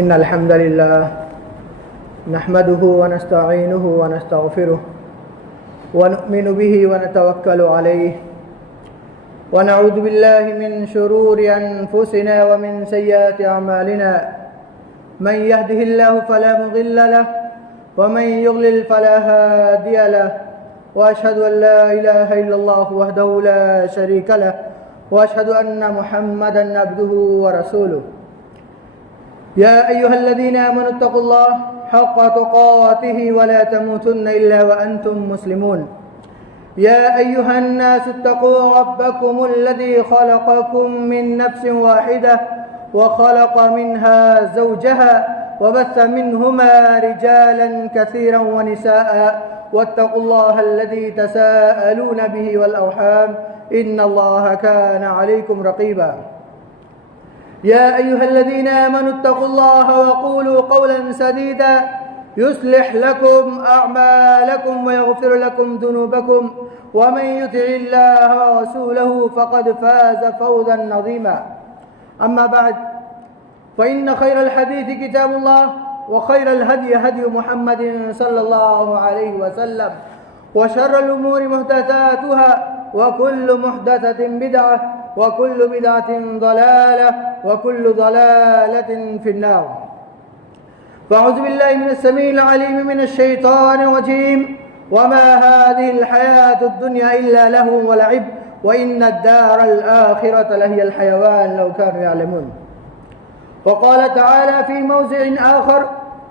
إن الحمد لله نحمده ونستعينه ونستغفره ونؤمن به ونتوكل عليه ونعوذ بالله من شرور أنفسنا ومن سيئات أعمالنا من يهده الله فلا مضل له ومن يضلل فلا هادي له وأشهد أن لا إله إلا الله وحده لا شريك له وأشهد أن محمدا عبده ورسوله يا أيها الذين آمنوا اتقوا الله حق تقاته ولا تموتن إلا وأنتم مسلمون يا أيها الناس اتقوا ربكم الذي خلقكم من نفس واحدة وخلق منها زوجها وبث منهما رجالا كثيرا ونساء واتقوا الله الذي تساءلون به والأرحام إن الله كان عليكم رقيبا يا أيها الذين آمنوا اتقوا الله وقولوا قولا سديدا يصلح لكم أعمالكم ويغفر لكم ذنوبكم ومن يطع الله ورسوله فقد فاز فوزا عظيما أما بعد فإن خير الحديث كتاب الله وخير الهدي هدي محمد صلى الله عليه وسلم وشر الأمور محدثاتها وكل محدثة بدعة وكل بدعة ضلالة وكل ضلالة في النار فأعوذ بالله من السميع العليم من الشيطان الرجيم وما هذه الحياة الدنيا إلا لهو ولعب وإن الدار الآخرة لهي الحيوان لو كانوا يعلمون وقال تعالى في موضع آخر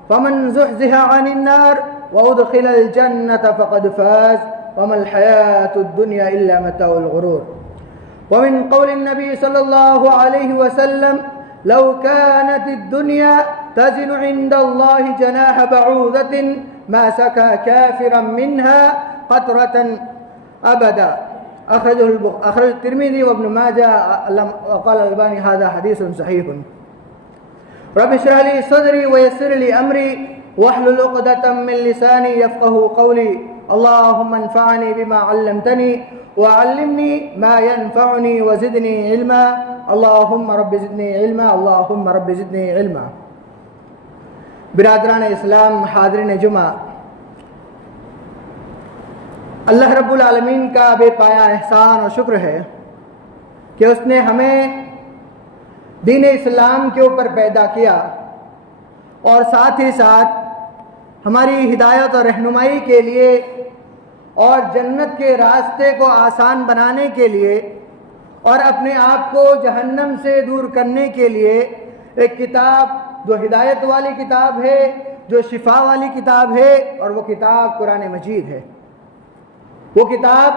فمن زحزح عن النار وأدخل الجنة فقد فاز وما الحياة الدنيا إلا متاع الغرور ومن قول النبي صلى الله عليه وسلم لو كانت الدنيا تزن عند الله جناح بعوضة ما سكى كافرا منها قطرة أبدا أخرج الترمذي وابن ماجه وقال الألباني هذا حديث صحيح رب اشرح لي صدري ويسر لي أمري واحلل عقدة من لساني يفقه قولي اللهم انفعني بما علمتني وعلمني ما ينفعني وزدني علما اللهم رب زدني علما اللهم رب زدني علما برادران اسلام حاضرین جمعہ اللہ رب العالمین کا بے پایا احسان اور شکر ہے کہ اس نے ہمیں دین اسلام کے اوپر پیدا کیا اور ساتھ ہی ساتھ ہماری ہدایت اور رہنمائی کے لیے اور جنت کے راستے کو آسان بنانے کے لیے اور اپنے آپ کو جہنم سے دور کرنے کے لیے ایک کتاب جو ہدایت والی کتاب ہے، جو شفا والی کتاب ہے، اور وہ کتاب قرآن مجید ہے۔ وہ کتاب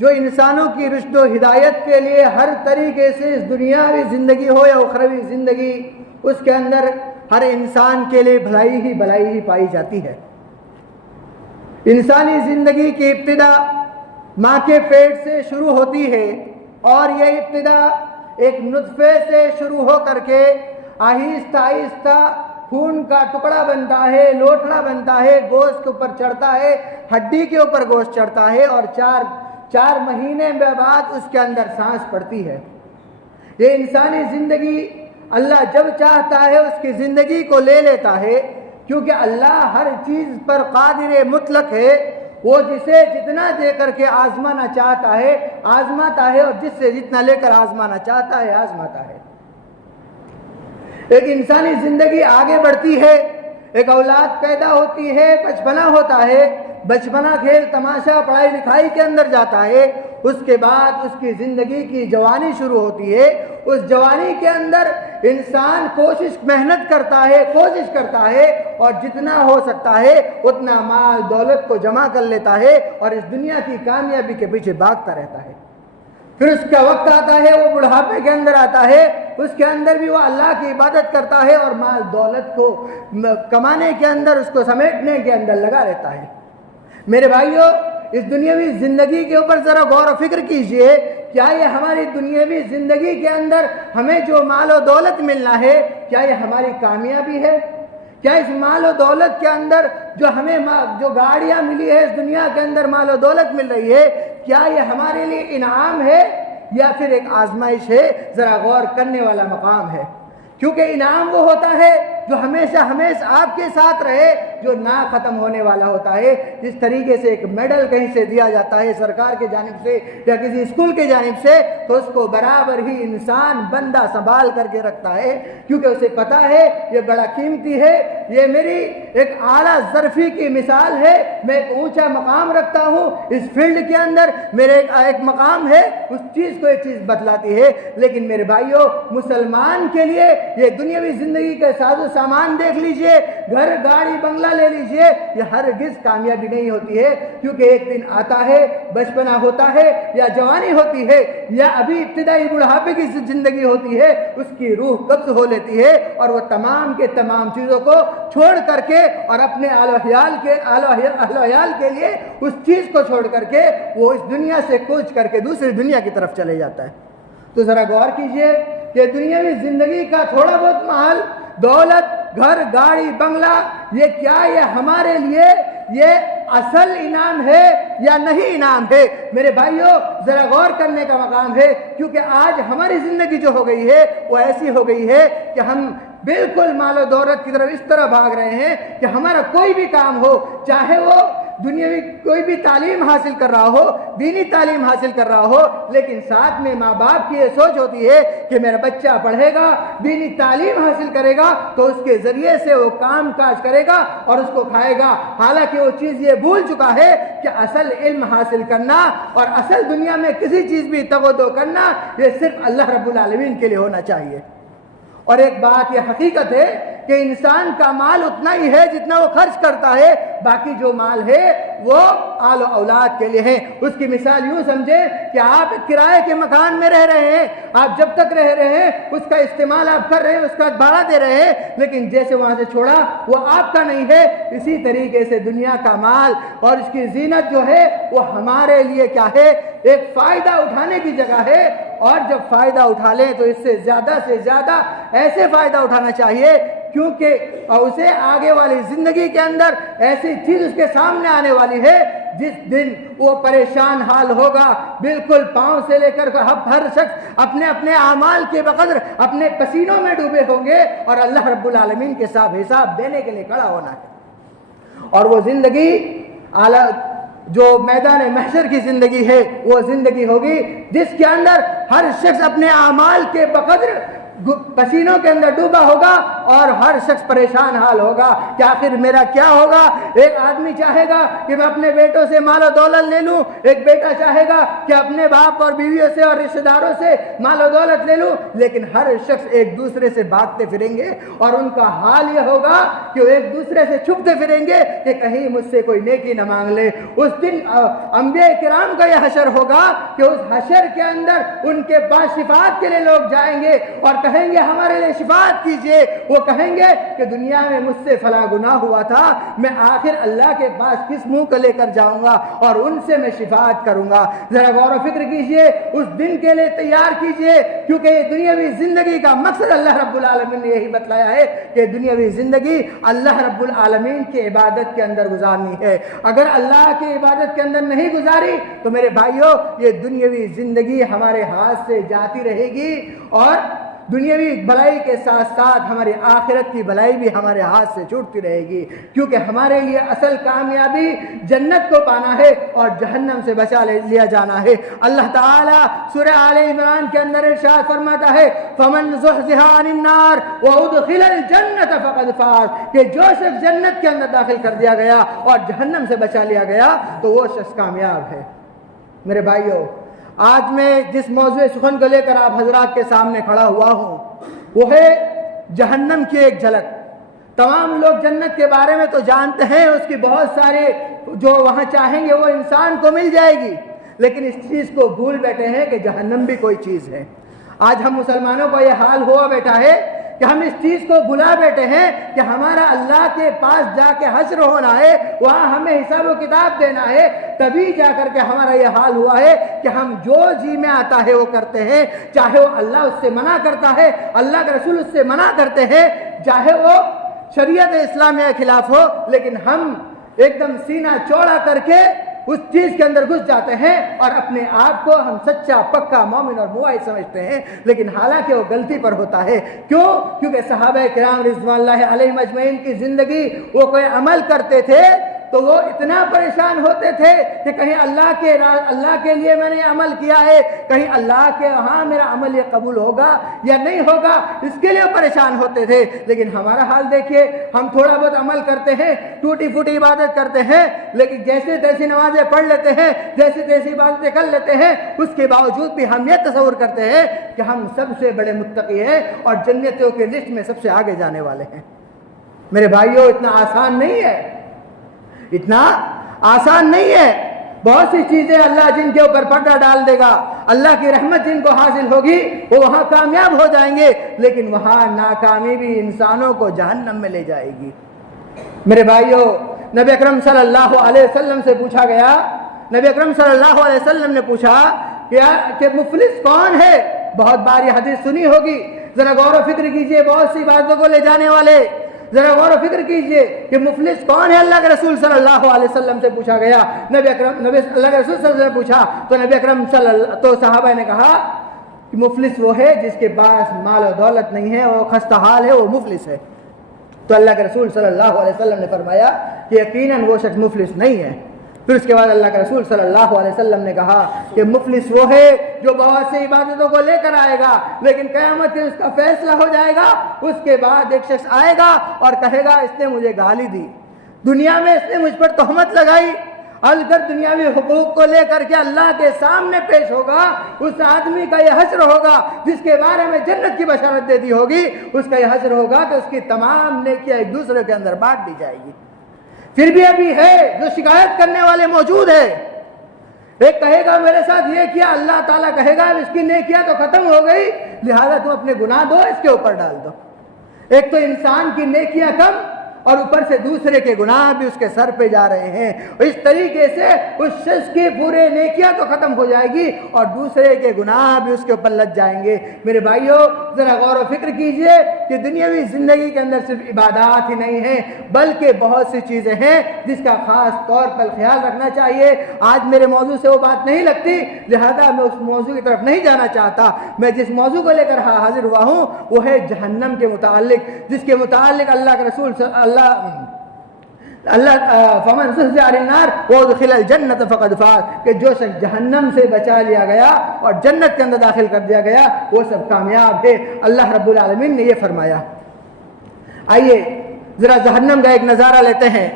جو انسانوں کی رشد و ہدایت کے لیے ہر طریقے سے اس دنیاوی زندگی ہو یا اخروی زندگی، اس کے اندر ہر انسان کے لیے بھلائی ہی پائی جاتی ہے۔ انسانی زندگی کی ابتدا ماں کے پیٹ سے شروع ہوتی ہے اور یہ ابتدا ایک نطفے سے شروع ہو کر کے آہستہ آہستہ خون کا ٹکڑا بنتا ہے، لوٹڑا بنتا ہے، گوشت کے اوپر چڑھتا ہے، ہڈی کے اوپر گوشت چڑھتا ہے اور چار مہینے بعد اس کے اندر سانس پڑتی ہے۔ یہ انسانی زندگی اللہ جب چاہتا ہے اس کی زندگی کو لے لیتا ہے، کیونکہ اللہ ہر چیز پر قادر مطلق ہے۔ وہ جسے جتنا دے کر کے آزمانا چاہتا ہے آزماتا ہے، اور جس سے جتنا لے کر آزمانا چاہتا ہے آزماتا ہے۔ ایک انسانی زندگی آگے بڑھتی ہے، ایک اولاد پیدا ہوتی ہے، بچپنا ہوتا ہے، بچپنا کھیل تماشا پڑھائی لکھائی کے اندر جاتا ہے، اس کے بعد اس کی زندگی کی جوانی شروع ہوتی ہے۔ اس جوانی کے اندر انسان محنت کرتا ہے اور جتنا ہو سکتا ہے اتنا مال دولت کو جمع کر لیتا ہے اور اس دنیا کی کامیابی کے پیچھے بھاگتا رہتا ہے۔ پھر اس کا وقت آتا ہے، وہ بڑھاپے کے اندر آتا ہے، اس کے اندر بھی وہ اللہ کی عبادت کرتا ہے اور مال دولت کو کمانے کے اندر، اس کو سمیٹنے کے اندر لگا رہتا ہے۔ میرے بھائیوں، اس دنیاوی زندگی کے اوپر ذرا غور و فکر کیجئے، کیا یہ ہماری دنیاوی زندگی کے اندر ہمیں جو مال و دولت ملنا ہے، کیا یہ ہماری کامیابی ہے؟ کیا اس مال و دولت کے اندر جو ہمیں جو گاڑیاں ملی ہے اس دنیا کے اندر مال و دولت مل رہی ہے، کیا یہ ہمارے لیے انعام ہے یا پھر ایک آزمائش ہے؟ ذرا غور کرنے والا مقام ہے، کیونکہ انعام وہ ہوتا ہے جو ہمیشہ ہمیشہ آپ کے ساتھ رہے، جو نہ ختم ہونے والا ہوتا ہے۔ جس طریقے سے ایک میڈل کہیں سے دیا جاتا ہے سرکار کی جانب سے یا کسی اسکول کی جانب سے، تو اس کو برابر ہی انسان بندہ سنبھال کر کے رکھتا ہے، کیونکہ اسے پتا ہے یہ بڑا قیمتی ہے، یہ میری ایک اعلیٰ ظرفی کی مثال ہے، میں ایک اونچا مقام رکھتا ہوں اس فیلڈ کے اندر، میرے ایک مقام ہے، اس چیز کو ایک چیز بتلاتی ہے۔ لیکن میرے بھائیوں، مسلمان کے لیے یہ دنیاوی زندگی کے ساز و سامان دیکھ لیجئے، گھر گاڑی بنگلہ لے لیجئے، یہ ہرگز کامیابی نہیں ہوتی ہے، کیونکہ ایک دن آتا ہے، بچپنا ہوتا ہے یا جوانی ہوتی ہے یا ابھی ابتدائی بڑھاپے کی زندگی ہوتی ہے، اس کی روح قبض ہو لیتی ہے اور وہ تمام کے تمام چیزوں کو چھوڑ کر کے اور اپنے اہل و عیال کے لیے اس چیز کو چھوڑ کر کے وہ اس دنیا سے کوچ کر کے دوسری دنیا کی طرف چلے جاتا ہے۔ تو ذرا غور کیجئے کہ دنیاوی زندگی کا تھوڑا بہت مال، دولت، گھر گاڑی بنگلہ، یہ کیا یہ ہمارے لیے یہ اصل انعام ہے یا نہیں انعام ہے؟ میرے بھائیوں، ذرا غور کرنے کا مقام ہے، کیونکہ آج ہماری زندگی جو ہو گئی ہے وہ ایسی ہو گئی ہے کہ ہم بالکل مال و دولت کی طرف اس طرح بھاگ رہے ہیں کہ ہمارا کوئی بھی کام ہو، چاہے وہ دنیاوی کوئی بھی تعلیم حاصل کر رہا ہو، دینی تعلیم حاصل کر رہا ہو، لیکن ساتھ میں ماں باپ کی یہ سوچ ہوتی ہے کہ میرا بچہ پڑھے گا، دینی تعلیم حاصل کرے گا تو اس کے ذریعے سے وہ کام کاج کرے گا اور اس کو کھائے گا، حالانکہ وہ چیز یہ بھول چکا ہے کہ اصل علم حاصل کرنا اور اصل دنیا میں کسی چیز بھی تودع کرنا یہ صرف اللہ رب العالمین کے لیے ہونا چاہیے۔ اور ایک بات یہ حقیقت ہے کہ انسان کا مال اتنا ہی ہے جتنا وہ خرچ کرتا ہے، باقی جو مال ہے وہ آل و اولاد کے لیے ہے۔ اس کی مثال یوں سمجھیں کہ آپ ایک کرائے کے مکان میں رہ رہے ہیں، آپ جب تک رہ رہے ہیں اس کا استعمال آپ کر رہے ہیں، اس کا بھاڑا دے رہے ہیں، لیکن جیسے وہاں سے چھوڑا وہ آپ کا نہیں ہے۔ اسی طریقے سے دنیا کا مال اور اس کی زینت جو ہے وہ ہمارے لیے کیا ہے؟ ایک فائدہ اٹھانے کی جگہ ہے، اور جب فائدہ اٹھا لیں تو اس سے زیادہ ایسے فائدہ اٹھانا چاہیے کیونکہ اسے آگے والی زندگی کے اندر ایسی چیز اس کے سامنے آنے والی ہے جس دن وہ پریشان حال ہوگا، بالکل پاؤں سے لے کر ہر شخص اپنے اپنے اعمال کے بقدر اپنے پسینوں میں ڈوبے ہوں گے اور اللہ رب العالمین کے ساتھ حساب دینے کے لیے کھڑا ہونا ہے۔ اور وہ زندگی جو میدان محشر کی زندگی ہے وہ زندگی ہوگی جس کے اندر ہر شخص اپنے اعمال کے بقدر پسینوں کے اندر ڈوبا ہوگا اور ہر شخص پریشان حال ہوگا کہ آخر میرا کیا ہوگا۔ ایک آدمی چاہے گا کہ میں اپنے بیٹوں سے مال و دولت لے لوں، ایک بیٹا چاہے گا کہ اپنے باپ اور بیویوں سے اور رشتہ داروں سے مال و دولت لے لوں، لیکن ہر شخص ایک دوسرے سے بھاگتے پھریں گے اور ان کا حال یہ ہوگا کہ وہ ایک دوسرے سے چھپتے پھریں گے کہ کہیں مجھ سے کوئی نیکی نہ مانگ لے۔ اس دن انبیاء کرام کا یہ حشر ہوگا کہ اس حشر کے اندر ان کے پاس شفاعت کے لیے لوگ جائیں گے اور کہیں گے ہمارے لیے شفاعت کیجئے۔ وہ کہیں گے کہ دنیا میں مجھ سے فلاں گناہ ہوا تھا، میں آخر اللہ کے پاس کس منہ کو لے کر جاؤں گا اور ان سے میں شفاعت کروں گا۔ ذرا غور و فکر کیجئے، اس دن کے لیے تیار کیجئے، کیونکہ یہ دنیاوی زندگی کا مقصد اللہ رب العالمین نے یہی بتلایا ہے کہ دنیاوی زندگی اللہ رب العالمین کی عبادت کے اندر گزارنی ہے۔ اگر اللہ کی عبادت کے اندر نہیں گزاری تو میرے بھائیوں یہ دنیاوی زندگی ہمارے ہاتھ سے جاتی رہے گی اور دنیاوی بھلائی کے ساتھ ساتھ ہماری آخرت کی بھلائی بھی ہمارے ہاتھ سے چھوٹتی رہے گی، کیونکہ ہمارے لیے اصل کامیابی جنت کو پانا ہے اور جہنم سے بچا لیا جانا ہے۔ اللہ تعالیٰ سورہ آل عمران کے اندر ارشاد فرماتا ہے فَمَنْ زُحْزِحَ عَنِ النَّارِ وَأُدْخِلَ الْجَنَّةَ فَقَدْ فَازَ، کہ جو شخص جنت کے اندر داخل کر دیا گیا اور جہنم سے بچا لیا گیا تو وہ شخص کامیاب ہے۔ میرے بھائیوں، آج میں جس موضوع سخن کو لے کر آپ حضرات کے سامنے کھڑا ہوا ہوں وہ ہے جہنم کی ایک جھلک۔ تمام لوگ جنت کے بارے میں تو جانتے ہیں، اس کی بہت سارے جو وہاں چاہیں گے وہ انسان کو مل جائے گی، لیکن اس چیز کو بھول بیٹھے ہیں کہ جہنم بھی کوئی چیز ہے۔ آج ہم مسلمانوں کا یہ حال ہوا بیٹھا ہے کہ ہم اس چیز کو بھلا بیٹھے ہیں کہ ہمارا اللہ کے پاس جا کے حشر ہونا ہے، وہاں ہمیں حساب و کتاب دینا ہے، تبھی جا کر کے ہمارا یہ حال ہوا ہے کہ ہم جو جی میں آتا ہے وہ کرتے ہیں، چاہے وہ اللہ اس سے منع کرتا ہے، اللہ کے رسول اس سے منع کرتے ہیں، چاہے وہ شریعت اسلامیہ کے خلاف ہو، لیکن ہم ایک دم سینہ چوڑا کر کے اس چیز کے اندر گھس جاتے ہیں اور اپنے آپ کو ہم سچا پکا مومن اور موحد سمجھتے ہیں، لیکن حالانکہ وہ غلطی پر ہوتا ہے۔ کیوں؟ کیونکہ صحابہ کرام رضوان اللہ علیہم اجمعین کی زندگی، وہ کوئی عمل کرتے تھے تو وہ اتنا پریشان ہوتے تھے کہ کہیں اللہ کے لیے میں نے عمل کیا ہے، کہیں اللہ کے ہاں میرا عمل یہ قبول ہوگا یا نہیں ہوگا، اس کے لیے پریشان ہوتے تھے۔ لیکن ہمارا حال دیکھیے، ہم تھوڑا بہت عمل کرتے ہیں، ٹوٹی پھوٹی عبادت کرتے ہیں، لیکن جیسے تیسی نمازیں پڑھ لیتے ہیں، جیسے تیسی عبادتیں کر لیتے ہیں، اس کے باوجود بھی ہم یہ تصور کرتے ہیں کہ ہم سب سے بڑے متقی ہیں اور جنتوں کی لسٹ میں سب سے آگے جانے والے ہیں۔ میرے بھائیوں، اتنا آسان نہیں ہے، اتنا آسان نہیں ہے۔ بہت سی چیزیں اللہ جن کے اوپر پردہ ڈال دے گا، اللہ کی رحمت جن کو حاصل ہوگی وہ وہاں کامیاب ہو جائیں گے، لیکن وہاں ناکامی بھی انسانوں کو جہنم میں لے جائے گی۔ میرے بھائیوں، نبی اکرم صلی اللہ علیہ وسلم سے پوچھا گیا، نبی اکرم صلی اللہ علیہ وسلم نے پوچھا کہ مفلس کون ہے؟ بہت بار یہ حدیث سنی ہوگی، ذرا غور و فکر کیجئے، بہت سی باتوں کو لے جانے والے، ذرا غور و فکر کیجئے کہ مفلس کون ہے؟ اللہ کے رسول صلی اللہ علیہ وسلم سے پوچھا گیا۔ اللہ کے رسول صلی اللہ علیہ وسلم سے پوچھا تو نبی اکرم تو صحابہ نے کہا کہ مفلس وہ ہے جس کے پاس مال و دولت نہیں ہے، وہ خستہ حال ہے، وہ مفلس ہے۔ تو اللہ کے رسول صلی اللہ علیہ وسلم نے فرمایا کہ یقیناً وہ شخص مفلس نہیں ہے۔ پھر اس کے بعد اللہ کے رسول صلی اللہ علیہ وسلم نے کہا کہ مفلس وہ ہے جو بہت سی عبادتوں کو لے کر آئے گا، لیکن قیامت کے اس کا فیصلہ ہو جائے گا، اس کے بعد ایک شخص آئے گا اور کہے گا اس نے مجھے گالی دی، دنیا میں اس نے مجھ پر تہمت لگائی۔ اگر دنیاوی حقوق کو لے کر کے اللہ کے سامنے پیش ہوگا، اس آدمی کا یہ حشر ہوگا جس کے بارے میں جنت کی بشارت دے دی ہوگی، اس کا یہ حشر ہوگا کہ اس کی تمام نیکیاں ایک دوسرے کے اندر بانٹ دی جائے گی۔ پھر بھی ابھی ہے جو شکایت کرنے والے موجود ہیں، ایک کہے گا میرے ساتھ یہ کیا، اللہ تعالیٰ کہے گا اس کی نیکیاں تو ختم ہو گئی، لہذا تم اپنے گناہ دو، اس کے اوپر ڈال دو۔ ایک تو انسان کی نیکیاں کم اور اوپر سے دوسرے کے گناہ بھی اس کے سر پہ جا رہے ہیں، اس طریقے سے اس شخص کی پورے نیکیاں تو ختم ہو جائے گی اور دوسرے کے گناہ بھی اس کے اوپر لگ جائیں گے۔ میرے بھائیوں، ذرا غور و فکر کیجئے کہ دنیاوی زندگی کے اندر صرف عبادات ہی نہیں ہیں، بلکہ بہت سی چیزیں ہیں جس کا خاص طور پر خیال رکھنا چاہیے۔ آج میرے موضوع سے وہ بات نہیں لگتی، لہذا میں اس موضوع کی طرف نہیں جانا چاہتا۔ میں جس موضوع کو لے کر حاضر ہوا ہوں وہ ہے جہنم کے متعلق، جس کے متعلق اللہ کے رسول فمن زحزح عن النار وادخل الجنت فقد فاز، کہ جو شخص جہنم سے بچا لیا گیا اور جنت کے اندر داخل کر دیا گیا وہ سب کامیاب ہے۔ اللہ رب العالمین نے یہ فرمایا۔ آئیے ذرا جہنم کا ایک نظارہ لیتے ہیں۔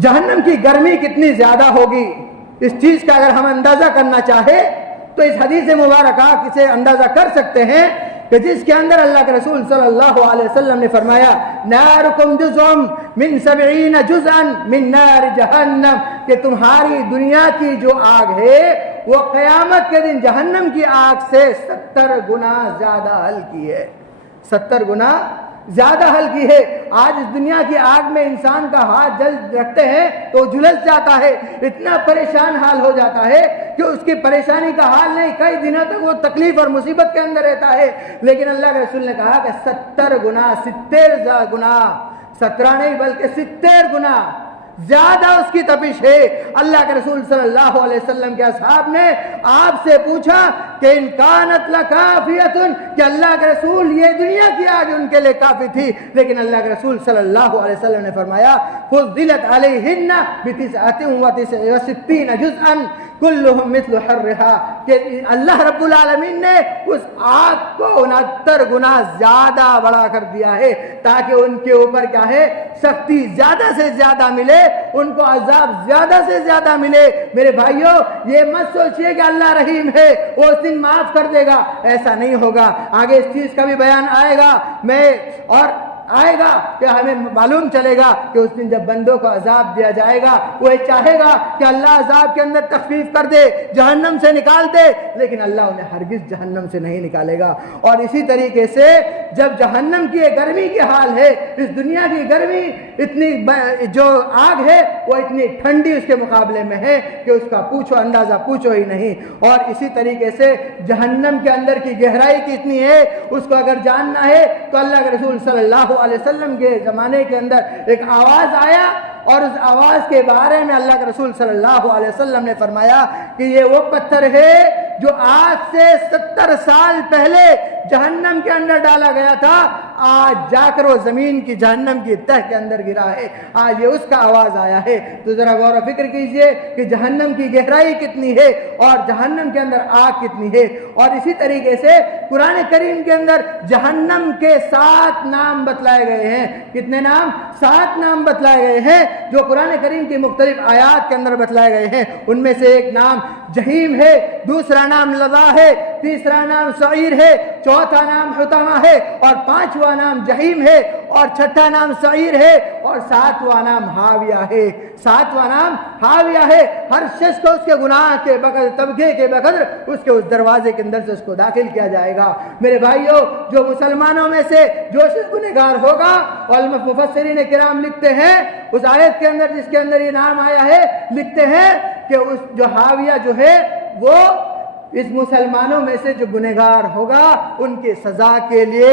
جہنم کی گرمی کتنی زیادہ ہوگی، اس چیز کا اگر ہم اندازہ کرنا چاہے تو اس حدیث مبارکہ سے اندازہ کر سکتے ہیں کہ جس کے اندر اللہ کے رسول صلی اللہ علیہ وسلم نے فرمایا نارکم جزء من 70 جزءا من نار جہنم، کہ تمہاری دنیا کی جو آگ ہے وہ قیامت کے دن جہنم کی آگ سے 70 گنا زیادہ ہلکی ہے، 70 گنا زیادہ ہلکی ہے۔ آج اس دنیا کی آگ میں انسان کا ہاتھ جل رکھتے ہیں تو جھلس جاتا ہے، اتنا پریشان حال ہو جاتا ہے کہ اس کی پریشانی کا حال نہیں، کئی دنوں تک وہ تکلیف اور مصیبت کے اندر رہتا ہے۔ لیکن اللہ کے رسول نے کہا کہ 70 گنا 70 گنا 17 نہیں بلکہ 70 گنا زیادہ اس کی تپش ہے۔ اللہ کے رسول صلی اللہ علیہ وسلم کے اصحاب نے آپ سے پوچھا کہ ان کانت لکافیۃ، کہ اللہ کے رسول یہ دنیا کی آگ ان کے لیے کافی تھی، لیکن اللہ کے رسول صلی اللہ علیہ وسلم نے فرمایا فضلت علیہن ب69 جزءا کلہم مثل حرھا، کہ اللہ رب العالمین نے اس آگ کو 69 گنا زیادہ بڑھا کر دیا ہے تاکہ ان کے اوپر کیا ہے، سختی زیادہ سے زیادہ ملے، ان کو عذاب زیادہ سے زیادہ ملے۔ میرے بھائیوں، یہ مت سوچئے کہ اللہ رحیم ہے وہ اس دن معاف کر دے گا، ایسا نہیں ہوگا۔ آگے اس چیز کا بھی بیان آئے گا آئے گا کہ ہمیں معلوم چلے گا کہ اس دن جب بندوں کو عذاب دیا جائے گا وہ چاہے گا کہ اللہ عذاب کے اندر تخفیف کر دے، جہنم سے نکال دے، لیکن اللہ انہیں ہرگز جہنم سے نہیں نکالے گا۔ اور اسی طریقے سے جب جہنم کی گرمی کی حال ہے، اس دنیا کی گرمی اتنی جو آگ ہے وہ اتنی ٹھنڈی اس کے مقابلے میں ہے کہ اس کا پوچھو اندازہ پوچھو ہی نہیں. اور اسی طریقے سے جہنم کے اندر کی گہرائی کتنی ہے اس کو اگر جاننا ہے تو اللہ کے رسول صلی اللہ علیہ وسلم کے زمانے کے اندر ایک آواز آیا اور اس آواز کے بارے میں اللہ کے رسول صلی اللہ علیہ وسلم نے فرمایا کہ یہ وہ پتھر ہے جو آج سے 70 سال پہلے جہنم کے اندر ڈالا گیا تھا، آج جا کر وہ زمین کی جہنم کی تہ کے اندر گرا ہے. آج یہ اس کا آواز آیا ہے. تو ذرا غور و فکر کیجئے کہ جہنم کی گہرائی کتنی ہے اور جہنم کے اندر آگ کتنی ہے. اور اسی طریقے سے قرآن کریم کے اندر جہنم کے 7 نام بتلائے گئے ہیں. کتنے نام؟ 7 نام بتلائے گئے ہیں جو قرآن کریم کی مختلف آیات کے اندر بتلائے گئے ہیں. ان میں سے ایک نام جہیم ہے، دوسرا نام لظا ہے، تیسرا نام سعیر ہے، چوتھا نام حطمہ ہے، اور 5واں نام جہیم ہے، اور 6واں نام سعیر ہے، اور 7واں نام حاویہ ہے. 7واں نام حاویہ ہے. ہر شخص کو اس کے گناہ کے بقدر، طبقے کے بقدر اس کے اس دروازے کے اندر سے اس کو داخل کیا جائے گا. میرے بھائیوں، جو مسلمانوں میں سے جو شخص گنہگار ہوگا، علماء مفسرین کرام لکھتے ہیں اس آیت کے اندر جس کے اندر یہ نام آیا ہے، لکھتے ہیں کہ اس جو حاویہ جو ہے وہ اس مسلمانوں میں سے جو گنہگار ہوگا ان کی سزا کے لیے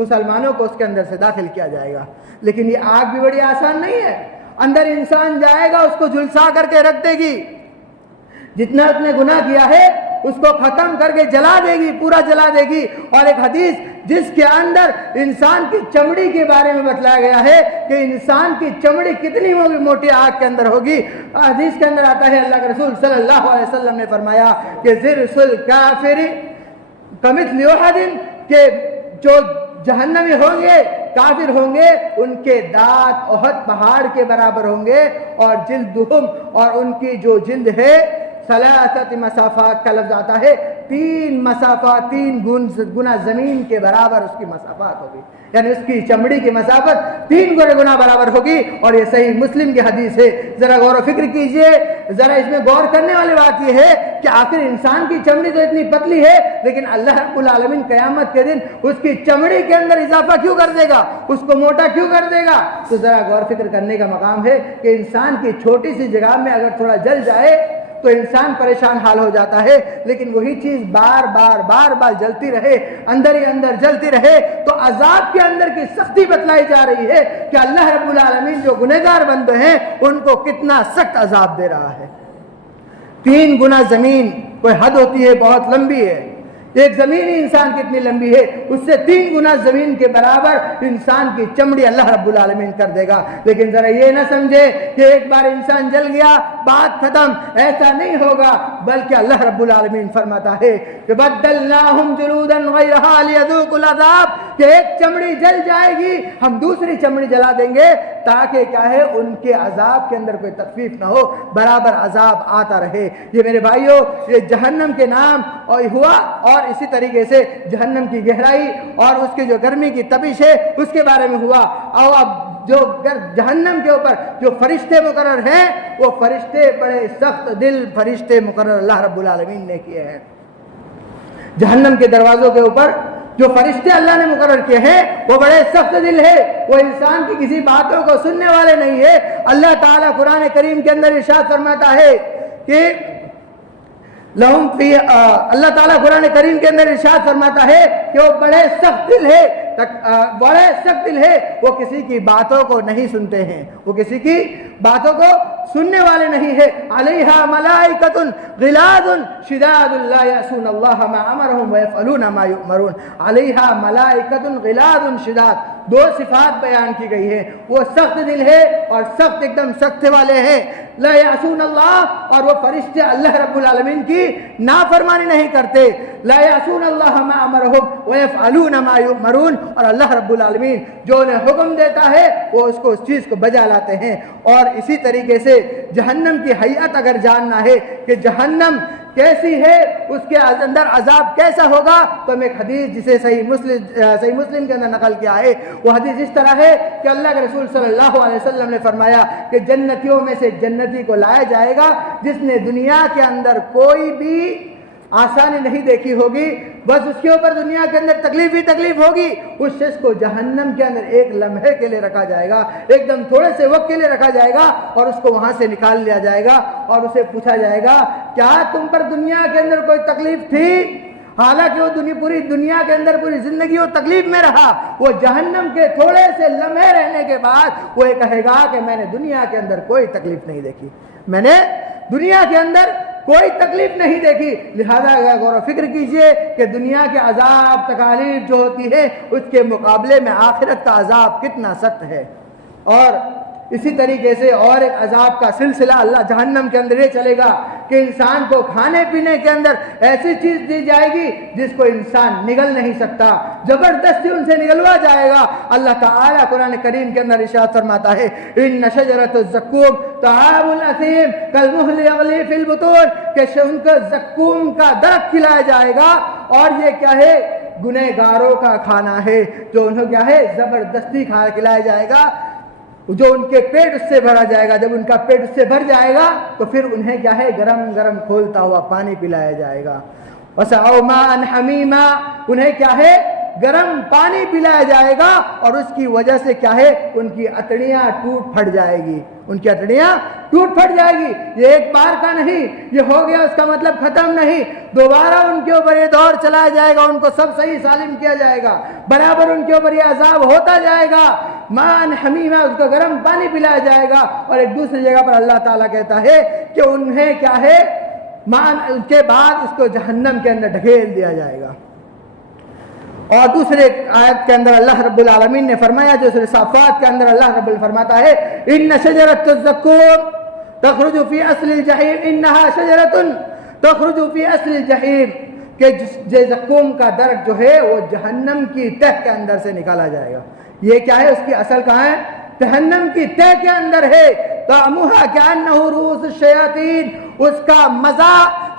مسلمانوں کو اس کے اندر سے داخل کیا جائے گا. لیکن یہ آگ بھی بڑی آسان نہیں ہے. اندر انسان جائے گا، اس کو جھلسا کر کے رکھ دے گی، جتنا اس نے گناہ کیا ہے اس کو ختم کر کے جلا دے گی، پورا جلا دے گی. اور ایک حدیث جس کے اندر انسان کی چمڑی کے بارے میں بتلایا گیا ہے کہ انسان کی چمڑی کتنی موٹی آگ کے اندر ہوگی. حدیث کے اندر آتا ہے اللہ کے رسول صلی اللہ علیہ وسلم نے فرمایا کہ ذرس الکافر کمثل احد، کہ جو جہنمی ہوں گے، کافر ہوں گے، ان کے دانت احد پہاڑ کے برابر ہوں گے، اور جلدہم، اور ان کی جو جلد ہے، 3 مسافات کا لفظ آتا ہے، 3 مسافات، 3 گنا زمین کے برابر اس کی مسافات ہوگی. یعنی اس کی چمڑی کی مسافت 3 گنا برابر ہوگی. اور یہ صحیح مسلم کی حدیث ہے. ذرا غور و فکر کیجئے. ذرا اس میں غور کرنے والی بات یہ ہے کہ آخر انسان کی چمڑی تو اتنی پتلی ہے، لیکن اللہ رب العالمین قیامت کے دن اس کی چمڑی کے اندر اضافہ کیوں کر دے گا؟ اس کو موٹا کیوں کر دے گا؟ تو ذرا غور فکر کرنے کا مقام ہے کہ انسان کی چھوٹی سی جگہ میں اگر تھوڑا جل جائے تو انسان پریشان حال ہو جاتا ہے، لیکن وہی چیز بار بار جلتی رہے، اندر ہی اندر جلتی رہے، تو عذاب کے اندر کی سختی بتلائی جا رہی ہے کہ اللہ رب العالمین جو گنہگار بندے ہیں ان کو کتنا سخت عذاب دے رہا ہے. 3 گنا زمین کوئی حد ہوتی ہے، بہت لمبی ہے. ایک زمین ہی انسان کتنی لمبی ہے، اس سے 3 گنا زمین کے برابر انسان کی چمڑی اللہ رب العالمین کر دے گا. لیکن ذرا یہ نہ سمجھے کہ ایک بار انسان جل گیا بات ختم، ایسا نہیں ہوگا. بلکہ اللہ رب العالمین فرماتا ہے کہ بدلناہم جلودا غیرہا لیذوقوا العذاب، کہ ایک چمڑی جل جائے گی، ہم دوسری چمڑی جلا دیں گے تاکہ کیا ہے ان کے عذاب کے اندر کوئی تخفیف نہ ہو، برابر عذاب آتا رہے. یہ میرے بھائیوں، یہ جہنم کے نام اور ہوا، اور اسی طریقے سے جہنم کی گہرائی اور اس کی جو گرمی کی تپش ہے اس کے بارے میں ہوا. اور اب جو جہنم کے اوپر جو فرشتے مقرر ہیں وہ فرشتے بڑے سخت دل فرشتے مقرر اللہ رب العالمین نے کیے ہیں. جہنم کے دروازوں کے اوپر جو فرشتے اللہ نے مقرر کیے ہیں وہ بڑے سخت دل ہے، وہ انسان کی کسی باتوں کو سننے والے نہیں ہے. اللہ تعالیٰ قرآن کریم کے اندر ارشاد فرماتا ہے کہ لہم فی، اللہ تعالیٰ قرآن کریم کے اندر ارشاد فرماتا ہے کہ وہ بڑے سخت دل ہے، بڑے سخت دل ہے، وہ کسی کی باتوں کو نہیں سنتے ہیں، وہ کسی کی باتوں کو سننے والے نہیں ہے. علیہا ملائکۃ غلاظ شداد لا یعصون اللہ ما امرهم ویفعلون ما یؤمرون. علیہا ملائکۃ غلاظ شداد، 2 صفات بیان کی گئی ہے. وہ سخت دل ہے اور سخت، ایک دم سخت والے ہیں. لا یعصون اللہ، اور وہ فرشتے اللہ رب العالمین کی نافرمانی نہیں کرتے. لا یعصون اللہ ما امرهم ویفعلون ما یؤمرون، اور اللہ رب العالمین جو انہیں حکم دیتا ہے وہ اس کو اس چیز کو بجا لاتے ہیں. اور اسی طریقے سے جہنم کی حیت اگر جاننا ہے کہ جہنم کیسی ہے، اس کے اندر عذاب کیسا ہوگا، تو ہم ایک حدیث جسے صحیح مسلم کے اندر نقل کیا ہے، وہ حدیث اس طرح ہے کہ اللہ کے رسول صلی اللہ علیہ وسلم نے فرمایا کہ جنتیوں میں سے جنتی کو لایا جائے گا جس نے دنیا کے اندر کوئی بھی آسانی نہیں دیکھی ہوگی، بس اس کے اوپر دنیا کے اندر تکلیف ہی تکلیف ہوگی، اس شخص کو جہنم کے اندر ایک لمحے کے لیے رکھا جائے گا، ایک دم تھوڑے سے وقت کے لیے رکھا جائے گا اور اس کو وہاں سے نکال لیا جائے گا اور اسے پوچھا جائے گا کیا تم پر دنیا کے اندر کوئی تکلیف تھی؟ حالانکہ وہ پوری دنیا کے اندر پوری زندگی وہ تکلیف میں رہا، وہ جہنم کے تھوڑے سے لمحے رہنے کے بعد وہ یہ کہے گا کہ میں نے دنیا کے اندر کوئی تکلیف نہیں دیکھی، میں نے دنیا کے اندر کوئی تکلیف نہیں دیکھی۔ لہذا غور و فکر کیجئے کہ دنیا کے عذاب تکالیف جو ہوتی ہے اس کے مقابلے میں آخرت کا عذاب کتنا سخت ہے۔ اور اسی طریقے سے اور ایک عذاب کا سلسلہ اللہ جہنم کے اندر یہ چلے گا کہ انسان کو کھانے پینے کے اندر ایسی چیز دی جائے گی جس کو انسان نگل نہیں سکتا، زبردستی ان سے نگلوا جائے گا۔ اللہ تعالیٰ قرآن کریم کے اندر ارشاد فرماتا ہے ان شجرۃ الزقوم طعام الاثیم کالمہل یغلی فی البطون، کہ ان کو زقوم کا درخت کھلایا جائے گا اور یہ کیا ہے؟ گنہگاروں کا کھانا ہے، جو انہیں کیا ہے؟ زبردستی کھلایا جائے گا، جو ان کے پیٹ اس سے بھرا جائے گا۔ جب ان کا پیٹ اس سے بھر جائے گا تو پھر انہیں کیا ہے؟ گرم گرم کھولتا ہوا پانی پلایا جائے گا۔ وَسَقَوْا مَاءً حَمِيمًا، انہیں کیا ہے؟ گرم پانی پلایا جائے گا اور اس کی وجہ سے کیا ہے؟ ان کی اتڑیاں ٹوٹ پھٹ جائے گی، ان کی اتڑیاں ٹوٹ پھٹ جائے گی۔ یہ ایک بار کا نہیں، یہ ہو گیا اس کا مطلب ختم نہیں، دوبارہ ان کے اوپر یہ دور چلایا جائے گا، ان کو سب صحیح سالم کیا جائے گا، برابر ان کے اوپر یہ عذاب ہوتا جائے گا۔ مان حمیمہ، اس کو گرم پانی پلایا جائے گا۔ اور ایک دوسری جگہ پر اللہ تعالیٰ کہتا ہے کہ انہیں کیا ہے؟ اس کے بعد اس کو جہنم کے اندر ڈھکیل دیا جائے گا۔ اور دوسرے آیت کے اندر اللہ رب العالمین نے فرمایا، جو سورہ صافات کے اندر اللہ رب فرماتا ہے ان شجرۃ الزقوم تخرج فی اصل الجحیم انہا شجرۃ تخرج فی اصل الجحیم، کہ زقوم کا درخت جو ہے وہ جہنم کی تہ کے اندر سے نکالا جائے گا۔ یہ کیا ہے؟ اس کی اصل کہاں ہے؟ جہنم کی تہ کے اندر ہے۔ طعمھا کأنہ رؤوس الشیاطین، اس کا مزہ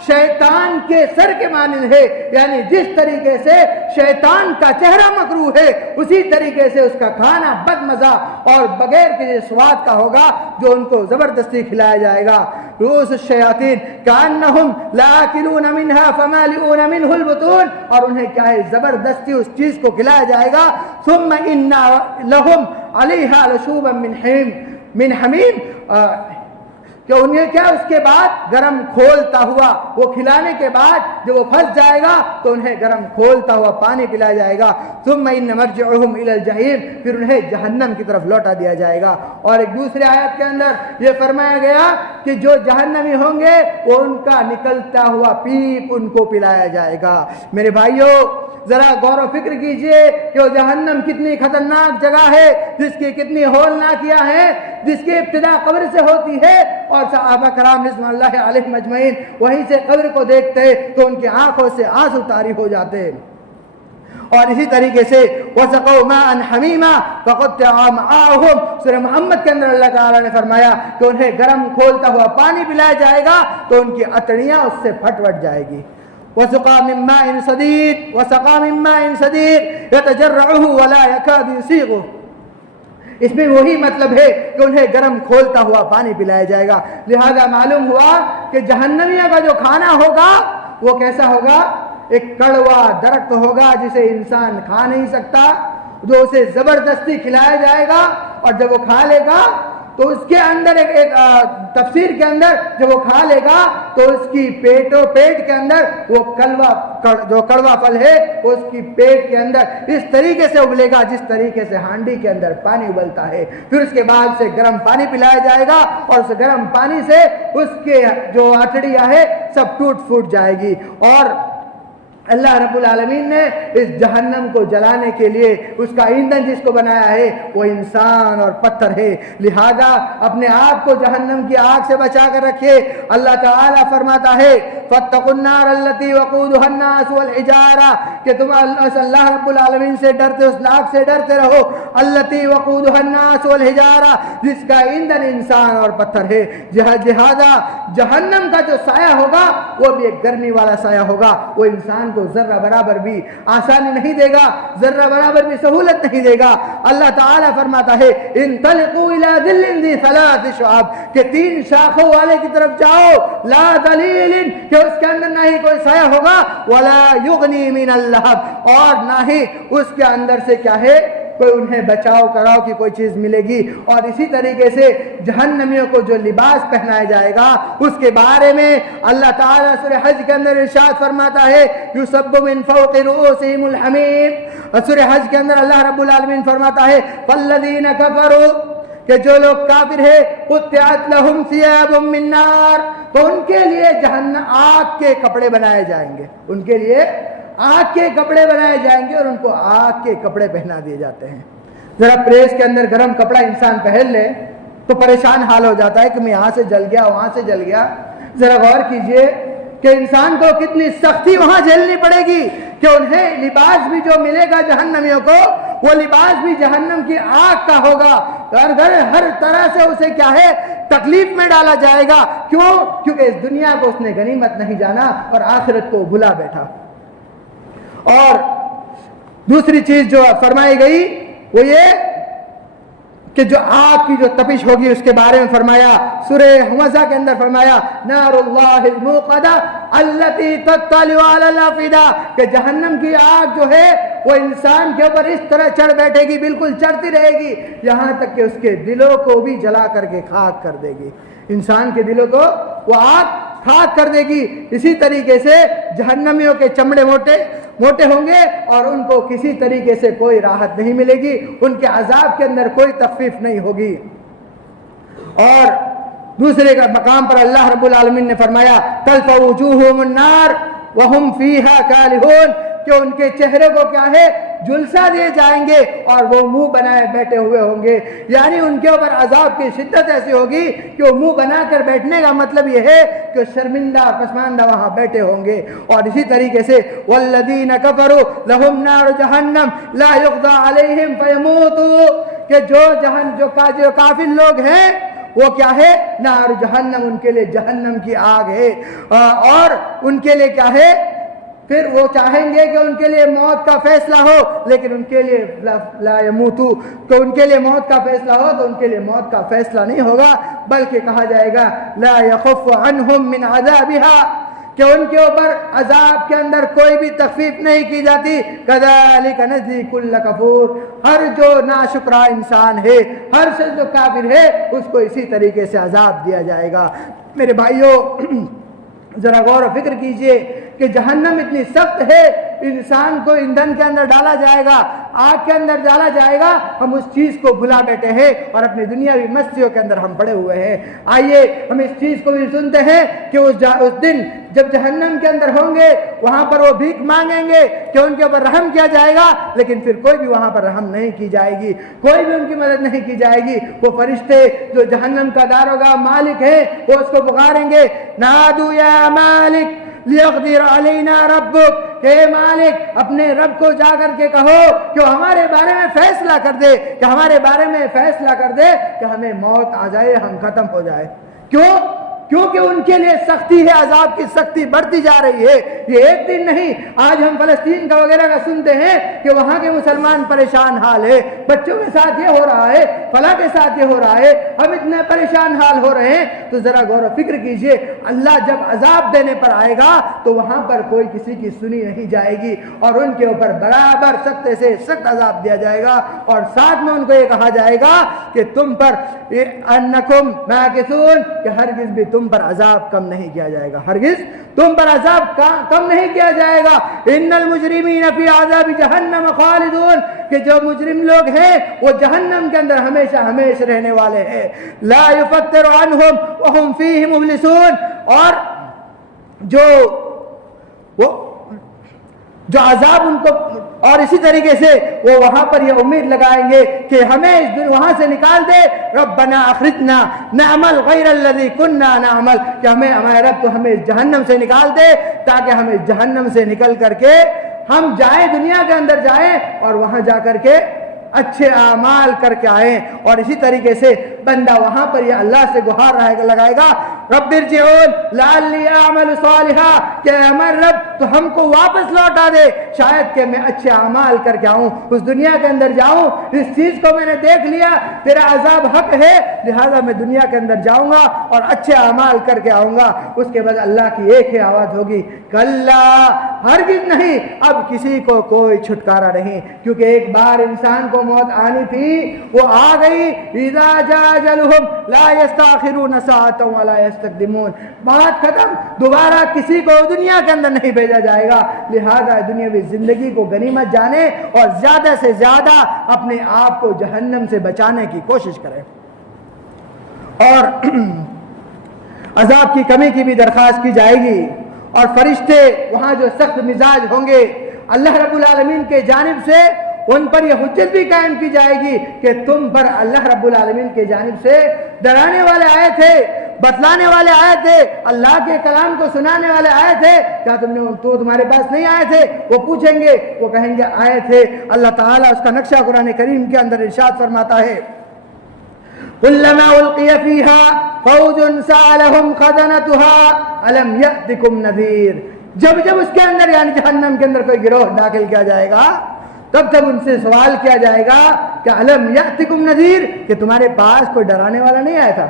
شیطان کے سر کے مانند ہے، یعنی جس طریقے سے شیطان کا چہرہ مکروہ ہے اسی طریقے سے اس کا کھانا بد مزہ اور بغیر کسی سواد کا ہوگا جو ان کو زبردستی کھلایا جائے گا۔ رؤوس الشیاطین کأنہم لآکلون منہا فمالئون منہ البطون، اور انہیں کیا ہے؟ زبردستی اس چیز کو کھلایا جائے گا۔ ثم ان لہم علیہا لشوبا من حمیم، کہ انہیں کیا؟ اس کے بعد گرم کھولتا ہوا، وہ کھلانے کے بعد جب وہ پھنس جائے گا تو انہیں گرم کھولتا ہوا پانی پلایا جائے گا۔ ثم ان مرجعہم الی الجحیم، پھر انہیں جہنم کی طرف لوٹا دیا جائے گا۔ اور ایک دوسرے آیت کے اندر یہ فرمایا گیا کہ جو جہنمی ہوں گے وہ ان کا نکلتا ہوا پیپ ان کو پلایا جائے گا۔ میرے بھائیوں ذرا غور و فکر کیجئے کہ وہ جہنم کتنی خطرناک جگہ ہے، جس کی کتنی ہولناکیاں ہیں، جس کی ابتدا قبر سے ہوتی ہے، اور صحابہ کرام رضوان اللہ علیہم اجمعین وہیں سے قبر کو دیکھتے تو ان کی آنکھوں سے آنسو طاری ہو جاتے۔ اور اسی طریقے سے وَسَقَوْا مَاءً حَمِيمًا فَقَطَّعَ أَمْعَاءَهُمْ، سورہ محمد کے اندر اللہ تعالیٰ نے فرمایا کہ انہیں گرم کھولتا ہوا پانی پلایا جائے گا تو ان کی اتڑیاں اس سے پھٹ جائے گی۔ وَسَقَى مِن مَّاءٍ صَدِيدٍ يَتَجَرَّعُهُ وَلَا يَكَادُ يُسِيغُهُ، اس میں وہی مطلب ہے کہ انہیں گرم کھولتا ہوا پانی پلایا جائے گا۔ لہذا معلوم ہوا کہ جہنمیوں کا جو کھانا ہوگا وہ کیسا ہوگا؟ ایک کڑوا درخت ہوگا جسے انسان کھا نہیں سکتا، جو اسے زبردستی کھلایا جائے گا، اور جب وہ کھا لے گا تو اس کے اندر ایک تفسیر کے اندر جب وہ کھا لے گا تو اس کی پیٹ کے اندر وہ جو کڑوا پھل ہے وہ اس کی پیٹ کے اندر اس طریقے سے ابلے گا جس طریقے سے ہانڈی کے اندر پانی ابلتا ہے۔ پھر اس کے بعد سے گرم پانی پلایا جائے گا اور اس گرم پانی سے اس کے جو اتڑیاں ہے سب ٹوٹ پھوٹ جائے گی۔ اور اللہ رب العالمین نے اس جہنم کو جلانے کے لیے اس کا ایندھن جس کو بنایا ہے وہ انسان اور پتھر ہے۔ لہذا اپنے آپ کو جہنم کی آگ سے بچا کر رکھے۔ اللہ تعالیٰ فرماتا ہے فَاتَّقُوا النَّارَ الَّتِي وَقُودُهَا النَّاسُ وَالْحِجَارَةُ، کہ تم اللہ رب العالمین سے ڈرتے، اس آگ سے ڈرتے رہو الَّتِي وَقُودُهَا النَّاسُ وَالْحِجَارَةُ، جس کا ایندھن انسان اور پتھر ہے۔ لہذا جہنم کا جو سایہ ہوگا وہ بھی ایک گرمی والا سایہ ہوگا، وہ انسان کو ذرہ برابر بھی آسانی نہیں دے گا، ذرہ برابر بھی سہولت نہیں دے گا۔ اللہ تعالیٰ فرماتا ہے انطلقوا الی ظل ذی ثلاث شعب، کہ 3 شاخوں والے کی طرف جاؤ، لا ظلیل، کہ اس کے اندر نہ ہی کوئی سایہ ہوگا، ولا یغنی من اللہب، اور نہ ہی اس کے اندر سے کیا ہے کوئی انہیں بچاؤ کراؤ کی کوئی چیز ملے گی۔ اور اسی طریقے سے جہنمیوں کو جو لباس پہنایا جائے گا اس کے بارے میں اللہ تعالیٰ سورہ حج کے اندر ارشاد فرماتا ہے یصب من فوق رؤوسہم الحمیم، اور سورہ حج کے اندر اللہ رب العالمین فرماتا ہے والذین کفروا، کہ جو لوگ کافر ہے قطعت لہم ثیاب من نار، تو ان کے لیے جہنم آگ کے کپڑے بنائے جائیں گے، ان کے لیے آگ کے کپڑے بنائے جائیں گے اور ان کو آگ کے کپڑے پہنا دیے جاتے ہیں۔ ذرا پریس کے اندر گرم کپڑا انسان پہن لے تو پریشان حال ہو جاتا ہے کہ میں یہاں سے جل گیا وہاں سے جل گیا۔ ذرا غور کیجئے کہ انسان کو کتنی سختی وہاں جھیلنی پڑے گی کہ انہیں لباس بھی جو ملے گا جہنمیوں کو وہ لباس بھی جہنم کی آگ کا ہوگا، ہر طرح سے اسے کیا ہے تکلیف میں ڈالا جائے گا۔ کیوں؟ کیونکہ اس دنیا کو اس نے غنیمت نہیں جانا اور آخرت کو بھلا بیٹھا۔ اور دوسری چیز جو فرمائی گئی وہ یہ کہ جو آگ کی جو تپش ہوگی اس کے بارے میں فرمایا، سورہ حمزہ کے اندر فرمایا نار اللہ الموقدہ التی تطلع علی الافئدہ، کہ جہنم کی آگ جو ہے وہ انسان کے اوپر اس طرح چڑھ بیٹھے گی، بالکل چڑھتی رہے گی یہاں تک کہ اس کے دلوں کو بھی جلا کر کے خاک کر دے گی، انسان کے دلوں کو وہ آگ خاک کر دے گی۔ اسی طریقے سے جہنمیوں کے چمڑے موٹے ہوں گے اور ان کو کسی طریقے سے کوئی راحت نہیں ملے گی، ان کے عذاب کے اندر کوئی تخفیف نہیں ہوگی۔ اور دوسرے کا مقام پر اللہ رب العالمین نے فرمایا تلف وجوہہم النار وہم فیہا کالہون، کہ ان کے چہرے کو کیا ہے جلسہ دیے جائیں گے اور وہ منہ بنائے بیٹھے ہوئے ہوں گے، یعنی ان کے اوپر عذاب کی شدت ایسی ہوگی کہ وہ منہ بنا کر بیٹھنے کا مطلب یہ ہے کہ شرمندہ پسماندہ وہاں بیٹھے ہوں گے۔ اور اسی طریقے سے والذین کفروا لہم نار جہنم لا یقضی علیہم فیموتوا، کہ جو کافر لوگ ہیں وہ کیا ہے نار جہنم، ان کے لیے جہنم کی آگ ہے، اور ان کے لیے کیا ہے پھر وہ چاہیں گے کہ ان کے لیے موت کا فیصلہ ہو لیکن ان کے لیے لا یموتو، کہ ان کے لیے موت کا فیصلہ ہو تو ان کے لیے موت کا فیصلہ نہیں ہوگا، بلکہ کہا جائے گا لا یخف عنہم من عذابها، کہ ان کے اوپر عذاب کے اندر کوئی بھی تخفیف نہیں کی جاتی۔ کذالک نجزی کل کفور، ہر جو ناشکرا انسان ہے، ہر شخص جو کافر ہے اس کو اسی طریقے سے عذاب دیا جائے گا۔ میرے بھائیوں ذرا غور و فکر کیجئے کہ جہنم اتنی سخت ہے، انسان کو ایندھن کے اندر ڈالا جائے گا، آگ کے اندر ڈالا جائے گا، ہم اس چیز کو بھلا بیٹھے ہیں اور اپنی دنیاوی مستیوں کے اندر ہم پڑے ہوئے ہیں۔ آئیے ہم اس چیز کو بھی سنتے ہیں کہ اس دن جب جہنم کے اندر ہوں گے وہاں پر وہ بھیک مانگیں گے کہ ان کے اوپر رحم کیا جائے گا، لیکن پھر کوئی بھی وہاں پر رحم نہیں کی جائے گی، کوئی بھی ان کی مدد نہیں کی جائے گی۔ وہ فرشتے جو جہنم کا داروغہ مالک ہے وہ اس کو پکاریں گے نادو یا مالک لیقدر علینا ربک، اے مالک اپنے رب کو جا کر کے کہو کہ وہ ہمارے بارے میں فیصلہ کر دے، کہ ہمارے بارے میں فیصلہ کر دے کہ ہمیں موت آ جائے، ہم ختم ہو جائے۔ کیوں؟ کیونکہ ان کے لیے سختی ہے، عذاب کی سختی بڑھتی جا رہی ہے، یہ ایک دن نہیں۔ آج ہم فلسطین کا وغیرہ کا سنتے ہیں کہ وہاں کے مسلمان پریشان حال ہے، بچوں کے ساتھ یہ ہو رہا ہے، فلاں کے ساتھ یہ ہو رہا ہے، ہم اتنے پریشان حال ہو رہے ہیں۔ تو ذرا غور و فکر کیجئے، اللہ جب عذاب دینے پر آئے گا تو وہاں پر کوئی کسی کی سنی نہیں جائے گی اور ان کے اوپر برابر سخت سے سخت عذاب دیا جائے گا، اور ساتھ میں ان کو یہ کہا جائے گا کہ تم پر انکم ماکثون، کہ ہرگز بھی تم پر عذاب کم نہیں کیا جائے گا، ہرگز تم پر عذاب کم نہیں کیا جائے گا۔ ان المجرمین فی عذاب جہنم خالدون، کہ جو مجرم لوگ ہیں وہ جہنم کے اندر ہمیشہ ہمیشہ رہنے والے ہیں۔ لا یفتر عنہم وہم فیہ مبلسون، اور جو عذاب ان کو، اور اسی طریقے سے وہ وہاں پر یہ امید لگائیں گے کہ ہمیں وہاں سے نکال دے، ربنا اخرجنا نعمل غیر الذی کننا نعمل، کہ ہمارے رب تو ہمیں جہنم سے نکال دے تاکہ ہمیں جہنم سے نکل کر کے ہم جائیں، دنیا کے اندر جائیں اور وہاں جا کر کے اچھے اعمال کر کے آئیں۔ اور اسی طریقے سے بندہ وہاں پر یہ اللہ سے گہار لگائے گا رب ارجعون لعلی اعمل صالحا کہ ہمارے رب تو ہم کو واپس لوٹا دے شاید کہ میں اچھے اعمال کر کے آؤں اس دنیا کے اندر جاؤں اس چیز کو میں نے دیکھ لیا تیرا عذاب حق ہے لہذا میں دنیا کے اندر جاؤں گا اور اچھے اعمال کر کے آؤں گا اس کے بعد اللہ کی ایک ہی آواز ہوگی کلا ہرگز نہیں اب کسی کو کوئی چھٹکارا نہیں کیونکہ ایک بار انسان کو موت آنی تھی وہ آ گئی اذا جاء اجلهم لا يستاخرون ساعة ولا يستقدمون بات ختم دوبارہ کسی کو دنیا کے اندر نہیں بھیجا جائے گا لہذا دنیاوی زندگی کو غنیمت جانے اور زیادہ سے زیادہ اپنے آپ کو جہنم سے بچانے کی کوشش کریں اور عذاب کی کمی کی بھی درخواست کی جائے گی اور فرشتے وہاں جو سخت مزاج ہوں گے اللہ رب العالمین کے جانب سے ان پر یہ حجت بھی قائم کی جائے گی کہ تم پر اللہ رب العالمین کے جانب سے ڈرانے والے آئے تھے بتلانے والے آئے تھے اللہ کے کلام کو سنانے والے آئے تھے کیا تمہارے پاس نہیں آئے تھے وہ پوچھیں گے وہ کہیں گے آئے تھے اللہ تعالیٰ اس کا نقشہ قرآن کریم کے اندر ارشاد فرماتا ہے كلما ألقي فيها فوج سألهم خزنتها ألم يأتكم نذير جب اس کے اندر یعنی جہنم کے اندر کوئی گروہ داخل کیا جائے گا تب ان سے سوال کیا جائے گا کہ الم یأتکم نذیر کہ تمہارے پاس کوئی ڈرانے والا نہیں آیا تھا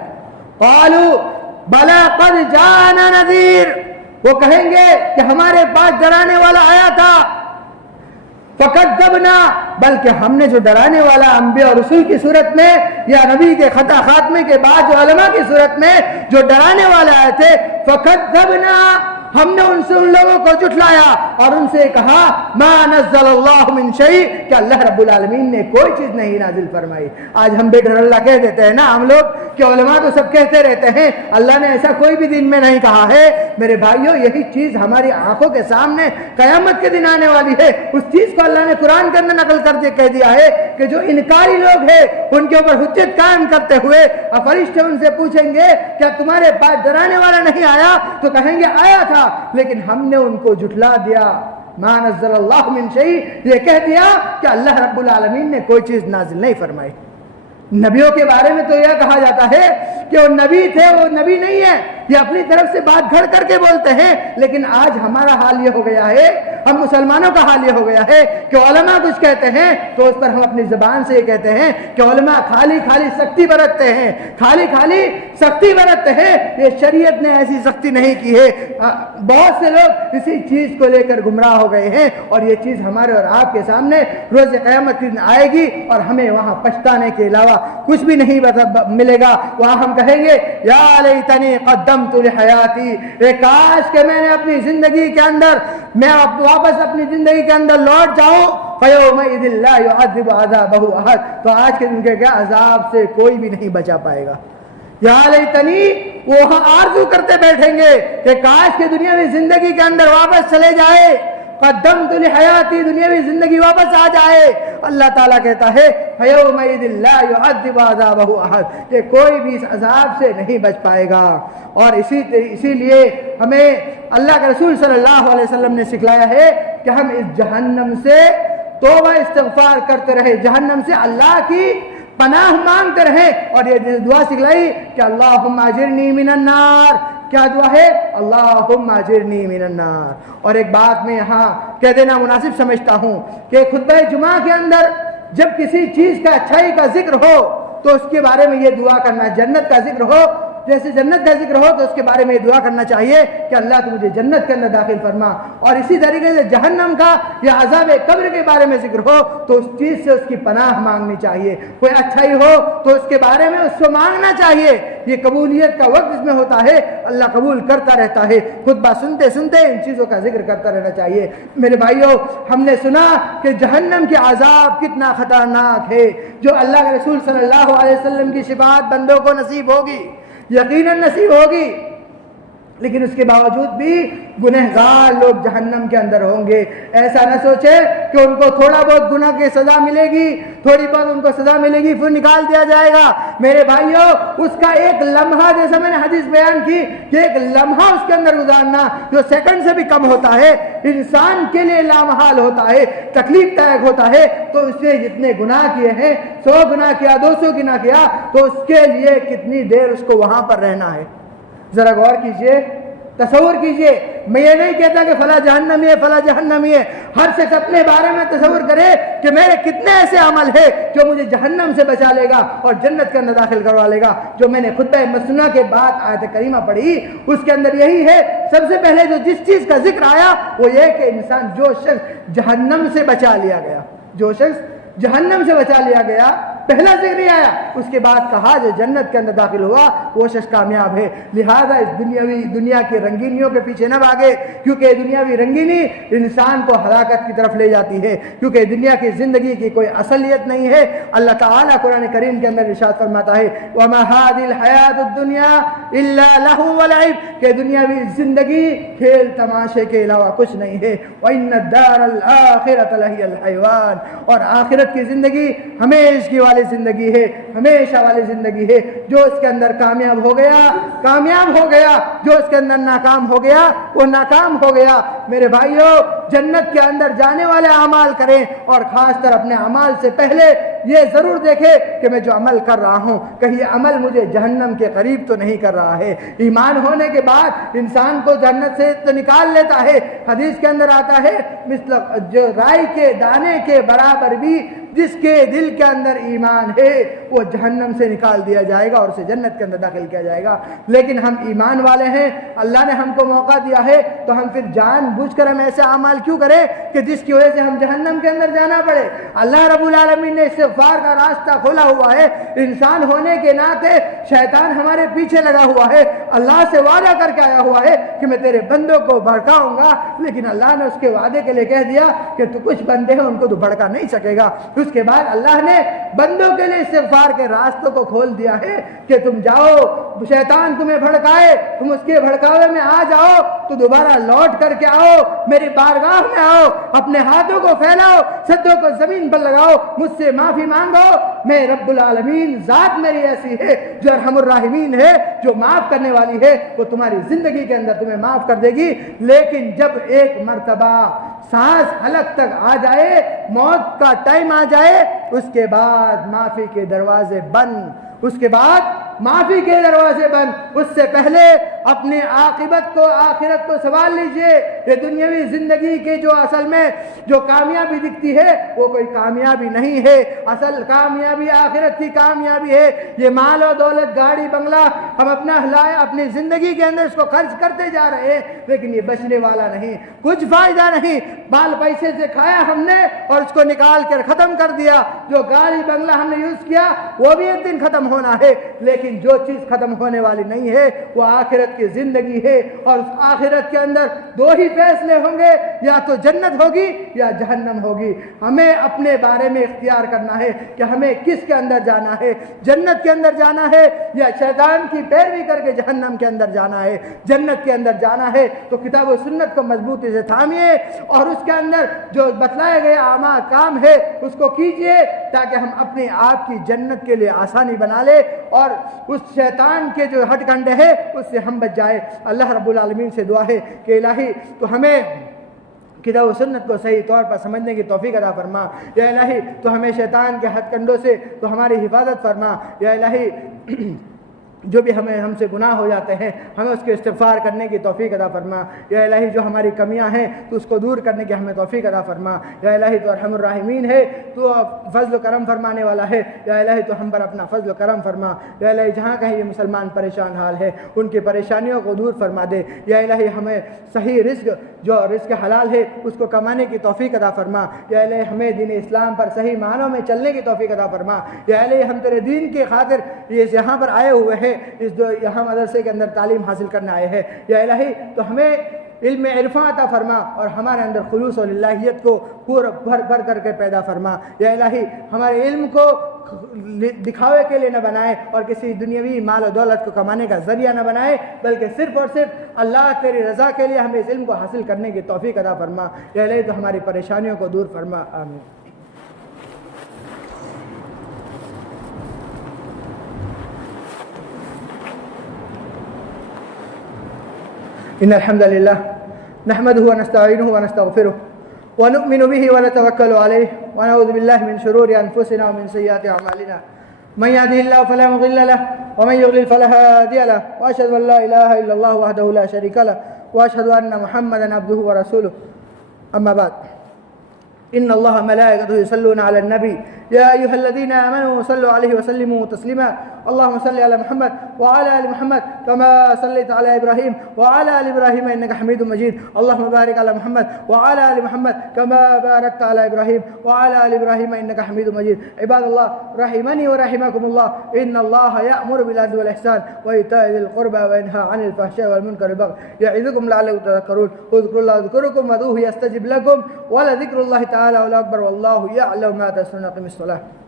قالوا بلا قد جاءنا نذیر وہ کہیں گے کہ ہمارے پاس ڈرانے والا آیا تھا فکذبنا بلکہ ہم نے جو ڈرانے والا انبیاء اور رسول کی صورت میں یا نبی کے خطا خاتمے کے بعد جو علماء کی صورت میں جو ڈرانے والے آئے تھے فکذبنا ہم نے ان سے ان لوگوں کو جھٹلایا اور ان سے کہا ما نزل اللہ من شیء کہ اللہ رب العالمین نے کوئی چیز نہیں نازل فرمائی آج ہم بے ڈر اللہ کہہ دیتے ہیں نا ہم لوگ کہ علماء تو سب کہتے رہتے ہیں اللہ نے ایسا کوئی بھی دن میں نہیں کہا ہے میرے بھائیوں یہی چیز ہماری آنکھوں کے سامنے قیامت کے دن آنے والی ہے اس چیز کو اللہ نے قرآن کے اندر نقل کر کے کہہ دیا ہے کہ جو انکاری لوگ ہیں ان کے اوپر حجت قائم کرتے ہوئے فرشتے ان سے پوچھیں گے کیا تمہارے پاس ڈرانے والا نہیں آیا تو کہیں گے آیا تھا لیکن ہم نے ان کو جھٹلا دیا ما نزل اللہ من شیء یہ کہہ دیا کہ اللہ رب العالمین نے کوئی چیز نازل نہیں فرمائی نبیوں کے بارے میں تو یہ کہا جاتا ہے کہ وہ نبی تھے وہ نبی نہیں ہے یہ اپنی طرف سے بات گھڑ کر کے بولتے ہیں لیکن آج ہمارا حال یہ ہو گیا ہے ہم مسلمانوں کا حال یہ ہو گیا ہے کہ علماء کچھ کہتے ہیں تو اس پر ہم اپنی زبان سے یہ کہتے ہیں کہ علماء خالی سختی برتتے ہیں خالی سختی برتتے ہیں یہ شریعت نے ایسی سختی نہیں کی ہے بہت سے لوگ اسی چیز کو لے کر گمراہ ہو گئے ہیں اور یہ چیز ہمارے اور آپ کے سامنے روز قیامت کے دن آئے گی اور ہمیں وہاں پچھتانے کے علاوہ کچھ بھی نہیں ملے گا وہاں ہم کہیں گے یا لیتنی قدمت لحیاتی کاش کہ میں نے اپنی زندگی کے اندر میں واپس اپنی زندگی کے اندر لوٹ جاؤں فیومئذ لا يعذب عذابہ احد تو آج کے دن کے عذاب سے کوئی بھی نہیں بچا پائے گا یا لیتنی وہ آرزو کرتے بیٹھیں گے کہ کاش کہ دنیا میں زندگی کے اندر واپس چلے جائے قدمت لحیاتی دنیاوی زندگی واپس آ جائے اللہ تعالیٰ کہتا ہے فیومئذ لا يعذب عذابہ احد کہ کوئی بھی اس عذاب سے نہیں بچ پائے گا اور اسی لیے ہمیں اللہ کے رسول صلی اللہ علیہ وسلم نے سکھلایا ہے کہ ہم اس جہنم سے توبہ استغفار کرتے رہے جہنم سے اللہ کی پناہ مانگتے رہے اور یہ دعا سکھلائی کہ اللہم اجرنی من النار کیا دعا ہے اللہم اجرنی من النار اور ایک بات میں یہاں کہہ دینا مناسب سمجھتا ہوں کہ خطبہ جمعہ کے اندر جب کسی چیز کا اچھائی کا ذکر ہو تو اس کے بارے میں یہ دعا کرنا جنت کا ذکر ہو جیسے جنت کا ذکر ہو تو اس کے بارے میں دعا کرنا چاہیے کہ اللہ تو مجھے جنت کے اندر داخل فرما اور اسی طریقے سے جہنم کا یا عذاب قبر کے بارے میں ذکر ہو تو اس چیز سے اس کی پناہ مانگنی چاہیے کوئی اچھائی ہو تو اس کے بارے میں اس کو مانگنا چاہیے یہ قبولیت کا وقت اس میں ہوتا ہے اللہ قبول کرتا رہتا ہے خطبہ سنتے سنتے ان چیزوں کا ذکر کرتا رہنا چاہیے میرے بھائیوں ہم نے سنا کہ جہنم کے عذاب کتنا خطرناک ہے جو اللہ کے رسول صلی اللہ علیہ وسلم کی شفاعت بندوں کو نصیب ہوگی یقیناً نصیب ہوگی لیکن اس کے باوجود بھی گنہگار لوگ جہنم کے اندر ہوں گے۔ ایسا نہ سوچے کہ ان کو تھوڑا بہت گناہ کی سزا ملے گی، تھوڑی بہت ان کو سزا ملے گی پھر نکال دیا جائے گا۔ میرے بھائیوں، اس کا ایک لمحہ، جیسا میں نے حدیث بیان کی کہ ایک لمحہ اس کے اندر گزارنا جو سیکنڈ سے بھی کم ہوتا ہے، انسان کے لیے لامحال ہوتا ہے، تکلیف دائق ہوتا ہے۔ تو اس نے جتنے گناہ کیے ہیں، 100 گناہ کیا، 200 گناہ کیا، تو اس کے لیے کتنی دیر اس کو وہاں پر رہنا ہے۔ ذرا غور کیجئے، تصور کیجئے۔ میں یہ نہیں کہتا کہ فلاں جہنمی ہے، فلاں جہنمی ہے۔ ہر شخص اپنے بارے میں تصور کرے کہ میرے کتنے ایسے عمل ہیں جو مجھے جہنم سے بچا لے گا اور جنت کے اندر داخل کروا لے گا۔ جو میں نے خطبہ مسنونہ کے بعد آیت کریمہ پڑھی، اس کے اندر یہی ہے، سب سے پہلے جو جس چیز کا ذکر آیا وہ یہ کہ انسان، جو شخص جہنم سے بچا لیا گیا، جو شخص جہنم سے بچا لیا گیا، پہلا ذکر ہی آیا۔ اس کے بعد کہا جو جنت کے اندر داخل ہوا وہ شخص کامیاب ہے۔ لہذا اس دنیا کی رنگینیوں کے پیچھے نہ بھاگے، کیونکہ دنیاوی رنگینی انسان کو ہلاکت کی طرف لے جاتی ہے، کیونکہ دنیا کی زندگی کی کوئی اصلیت نہیں ہے۔ اللہ تعالیٰ قرآن کریم کے اندر ارشاد فرماتا ہے وَمَا هَٰذِهِ الْحَيَاةُ الدُّنْيَا إِلَّا لَهْوٌ وَلَعِبٌ، کہ دنیاوی زندگی کھیل تماشے کے علاوہ کچھ نہیں ہے۔ وَإِنَّ الدَّارَ الْآخِرَةَ لَهِيَ الْحَيَوَانُ، اور آخرت کی زندگی ہمیشہ والی زندگی ہے، ہمیشہ والی زندگی ہے۔ جو اس کے اندر کامیاب ہو گیا کامیاب ہو گیا، جو اس کے اندر ناکام ہو گیا وہ ناکام ہو گیا۔ میرے بھائیوں، جنت کے اندر جانے والے اعمال کریں، اور خاص طور اپنے اعمال سے پہلے یہ ضرور دیکھیں کہ میں جو عمل کر رہا ہوں کہیں یہ عمل مجھے جہنم کے قریب تو نہیں کر رہا ہے۔ ایمان ہونے کے بعد انسان کو جنت سے تو نکال لیتا ہے۔ حدیث کے اندر آتا ہے مثل جو رائی کے دانے کے برابر بھی جس کے دل کے اندر ایمان ہے وہ جہنم سے نکال دیا جائے گا اور اسے جنت کے اندر داخل کیا جائے گا۔ لیکن ہم ایمان والے ہیں، اللہ نے ہم کو موقع دیا ہے، تو ہم پھر جان بوجھ کر ہم ایسے اعمال کیوں کریں کہ جس کی وجہ سے ہم جہنم کے اندر جانا پڑے؟ اللہ رب العالمین نے استغفار کا راستہ کھولا ہوا ہے۔ انسان ہونے کے ناطے شیطان ہمارے پیچھے لگا ہوا ہے، اللہ سے وعدہ کر کے آیا ہوا ہے کہ میں تیرے بندوں کو بھڑکاؤں گا، لیکن اللہ نے اس کے وعدے کے لیے کہہ دیا کہ تو کچھ بندے ہیں ان کو تو بھڑکا نہیں سکے گا۔ اس کے بعد اللہ نے بندوں کے لیے استغفار کے راستوں کو کھول دیا ہے کہ تم جاؤ، شیطان تمہیں بھڑکائے، تم اس کے بھڑکاوے میں آ جاؤ تو دوبارہ لوٹ کر کے آؤ، میری بارگاہ میں آؤ، اپنے ہاتھوں کو پھیلاؤ، سجدوں کو زمین پر لگاؤ، مجھ سے معافی مانگو۔ میں رب العالمین، ذات میری ایسی ہے جو ارحم الراحمین ہے، جو معاف کرنے والی ہے، وہ تمہاری زندگی کے اندر تمہیں معاف کر دے گی۔ لیکن جب ایک مرتبہ سانس حلق تک آ جائے، موت کا ٹائم آ جائے، اس کے بعد معافی کے دروازے بند، اس کے بعد معافی کے دروازے بند۔ اس سے پہلے اپنے عاقبت کو، آخرت کو سنبھال لیجئے۔ یہ دنیاوی زندگی کے جو اصل میں جو کامیابی دکھتی ہے وہ کوئی کامیابی نہیں ہے، اصل کامیابی آخرت کی کامیابی ہے۔ یہ مال و دولت، گاڑی بنگلہ ہم اپنا اپنی زندگی کے اندر اس کو خرچ کرتے جا رہے ہیں، لیکن یہ بچنے والا نہیں، کچھ فائدہ نہیں۔ مال پیسے سے کھایا ہم نے اور اس کو نکال کر ختم کر دیا۔ جو گاڑی بنگلہ ہم نے یوز کیا وہ بھی ایک دن ختم ہونا ہے، لیکن جو چیز ختم ہونے والی نہیں ہے وہ آخرت کی زندگی ہے۔ اور اس آخرت کے اندر دو ہی فیصلے ہوں گے، یا تو جنت ہوگی یا جہنم ہوگی۔ ہمیں اپنے بارے میں اختیار کرنا ہے کہ ہمیں کس کے اندر جانا ہے، جنت کے اندر جانا ہے یا شیطان کی پیروی کر کے جہنم کے اندر جانا ہے۔ جنت کے اندر جانا ہے تو کتاب و سنت کو مضبوطی سے تھامیے اور اس کے اندر جو بتلائے گئے اعمال کام ہے اس کو کیجئے، تاکہ ہم اپنے آپ کی جنت کے لیے آسانی بنا لے اور اس شیطان کے جو ہٹ کنڈے ہیں اس سے ہم بچ جائے۔ اللہ رب العالمین سے دعا ہے کہ الہی تو ہمیں کتاب و سنت کو صحیح طور پر سمجھنے کی توفیق عطا فرما۔ یا الہی تو ہمیں شیطان کے ہتھ کنڈوں سے تو ہماری حفاظت فرما۔ یا الہی جو بھی ہم سے گناہ ہو جاتے ہیں ہمیں اس کے استغفار کرنے کی توفیق عطا فرما۔ یا الہی جو ہماری کمیاں ہیں تو اس کو دور کرنے کی ہمیں توفیق عطا فرما۔ یا الہی تو ارحم الراحمین ہے، تو فضل و کرم فرمانے والا ہے۔ یا الہی تو ہم پر اپنا فضل و کرم فرما۔ یا الہی جہاں کہیں یہ مسلمان پریشان حال ہے ان کی پریشانیوں کو دور فرما دے۔ یا الہی ہمیں صحیح رزق، جو رزق حلال ہے اس کو کمانے کی توفیق عطا فرما۔ یا الہی ہمیں دین اسلام پر صحیح معنوں میں چلنے کی توفیق عطا فرما۔ یا الہی ہم تیرے دین کی خاطر یہ یہاں پر آئے ہوئے ہیں، اس جو یہاں مدرسے کے اندر تعلیم حاصل کرنے آئے ہیں، یا الہی تو ہمیں علم عرفاں عطا فرما اور ہمارے اندر خلوص اور للہیت کو پورا بھر کر کے پیدا فرما. یا الہی ہمارے علم کو دکھاوے کے لیے نہ بنائے اور کسی دنیاوی مال و دولت کو کمانے کا ذریعہ نہ بنائے، بلکہ صرف اور صرف اللہ تیری رضا کے لیے ہمیں اس علم کو حاصل کرنے کی توفیق عطا فرما. یا الہی تو ہماری پریشانیوں کو دور فرما. آمین. إن الحمد لله نحمده ونستعينه ونستغفره ونؤمن به ونتوكل عليه ونعوذ بالله من شرور أنفسنا ومن سيئات أعمالنا. من يهده الله فلا مضل له ومن يضلل فلا هادي له، وأشهد أن لا إله إلا الله وحده لا شريك له، وأشهد أن محمدا عبده ورسوله. أما بعد، إن الله ملائكته يصلون على النبي يا أيها الذين آمنوا صلوا عليه وسلموا تسليما. اللهم صل على محمد وعلى آل محمد كما صليت على إبراهيم وعلى آل إبراهيم إنك حميد مجيد. اللهم بارك على محمد وعلى آل محمد كما باركت على إبراهيم وعلى آل إبراهيم إنك حميد مجيد. عباد الله رحمني ورحمكم الله، إن الله يأمر بالعدل والإحسان وإيتاء ذي القربى وينهى عن الفحشاء والمنكر والبغي يعظكم لعلكم تذكرون. اذكروا الله يذكركم وادعوه يستجب لكم ولذكر الله تعالى أكبر والله يعلم ما تصنعون. أقم الصلاة.